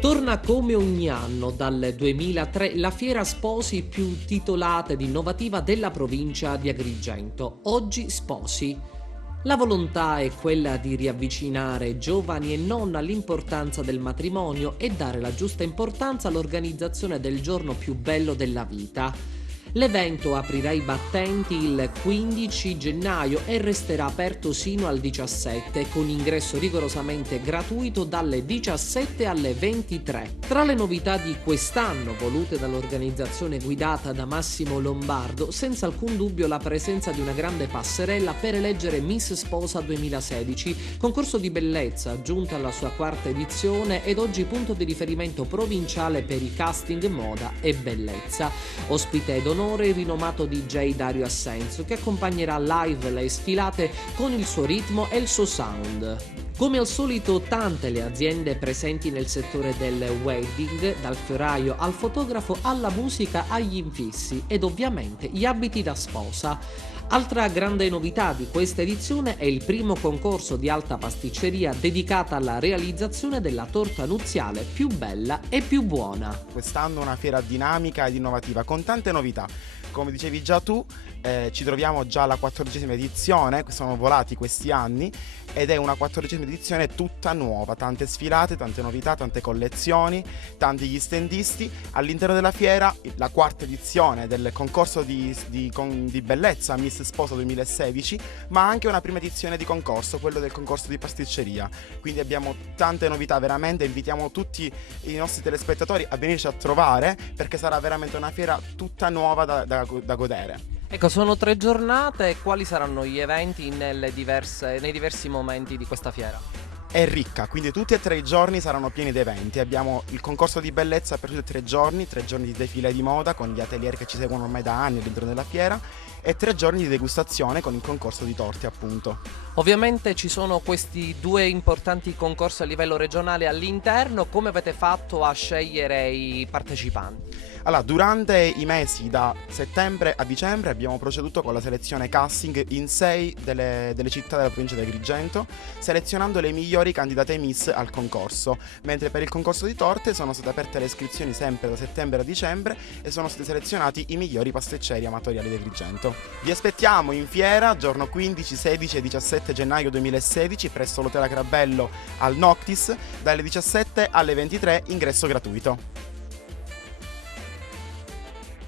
Torna come ogni anno dal 2003 la fiera sposi più titolata ed innovativa della provincia di Agrigento, oggi Sposi. La volontà è quella di riavvicinare giovani e non all'importanza del matrimonio e dare la giusta importanza all'organizzazione del giorno più bello della vita. L'evento aprirà i battenti il 15 gennaio e resterà aperto sino al 17, con ingresso rigorosamente gratuito dalle 17 alle 23. Tra le novità di quest'anno, volute dall'organizzazione guidata da Massimo Lombardo, senza alcun dubbio la presenza di una grande passerella per eleggere Miss Sposa 2016, concorso di bellezza giunta alla sua quarta edizione ed oggi punto di riferimento provinciale per i casting moda e bellezza. Ospite d'onore il rinomato DJ Dario Assenso, che accompagnerà live le sfilate con il suo ritmo e il suo sound. Come al solito tante le aziende presenti nel settore del wedding, dal fioraio al fotografo alla musica agli infissi ed ovviamente gli abiti da sposa. Altra grande novità di questa edizione è il primo concorso di alta pasticceria dedicata alla realizzazione della torta nuziale più bella e più buona. Quest'anno una fiera dinamica ed innovativa con tante novità. Come dicevi già tu, ci troviamo già alla 14ª edizione, sono volati questi anni ed è una 14ª edizione tutta nuova, tante sfilate, tante novità, tante collezioni, tanti gli standisti. All'interno della fiera la quarta edizione del concorso di bellezza Miss Sposa 2016, ma anche una prima edizione di concorso, quello del concorso di pasticceria. Quindi abbiamo tante novità veramente, invitiamo tutti i nostri telespettatori a venirci a trovare perché sarà veramente una fiera tutta nuova da godere. Ecco, sono 3 giornate, quali saranno gli eventi nei diversi momenti di questa fiera? È ricca, quindi tutti e 3 i giorni saranno pieni di eventi. Abbiamo il concorso di bellezza per tutti e 3 giorni, 3 giorni di defile di moda con gli atelier che ci seguono ormai da anni all'interno della fiera e 3 giorni di degustazione con il concorso di torte, appunto. Ovviamente ci sono questi 2 importanti concorsi a livello regionale all'interno. Come avete fatto a scegliere i partecipanti? Allora, durante i mesi da settembre a dicembre abbiamo proceduto con la selezione casting in 6 delle città della provincia di Agrigento, selezionando le migliori candidate Miss al concorso, mentre per il concorso di torte sono state aperte le iscrizioni sempre da settembre a dicembre e sono stati selezionati i migliori pasticceri amatoriali di Agrigento. Vi aspettiamo in fiera giorno 15, 16 e 17 gennaio 2016 presso l'Hotel Acrabello al Noctis dalle 17 alle 23, ingresso gratuito.